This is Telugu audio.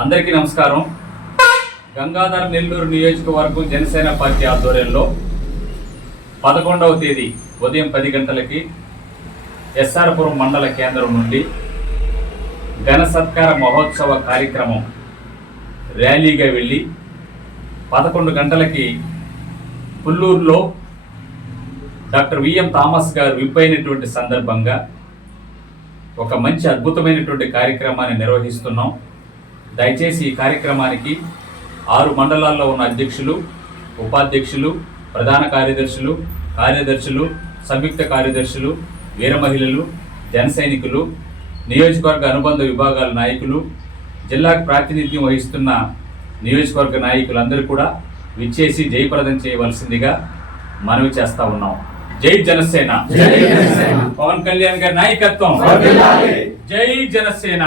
అందరికీ నమస్కారం. గంగాధర్ నెల్లూరు నియోజకవర్గం జనసేన పార్టీ ఆధ్వర్యంలో 11వ తేదీ ఉదయం 10 గంటలకి ఎస్ఆర్పురం మండల కేంద్రం నుండి ఘన సత్కార మహోత్సవ కార్యక్రమం ర్యాలీగా వెళ్ళి 11 గంటలకి పుల్లూరులో డాక్టర్ విఎం థామస్ గారు విప్ అయినటువంటి సందర్భంగా ఒక మంచి అద్భుతమైనటువంటి కార్యక్రమాన్ని నిర్వహిస్తున్నాం. దయచేసి ఈ కార్యక్రమానికి 6 మండలాల్లో ఉన్న అధ్యక్షులు, ఉపాధ్యక్షులు, ప్రధాన కార్యదర్శులు, కార్యదర్శులు, సంయుక్త కార్యదర్శులు, వీర మహిళలు, జన సైనికులు, నియోజకవర్గ అనుబంధ విభాగాల నాయకులు, జిల్లాకు ప్రాతినిధ్యం వహిస్తున్న నియోజకవర్గ నాయకులందరూ కూడా విచ్చేసి జయప్రదం చేయవలసిందిగా మనవి చేస్తా ఉన్నాం. జై జనసేన, పవన్ కళ్యాణ్ గారి నాయకత్వం, జై జనసేన.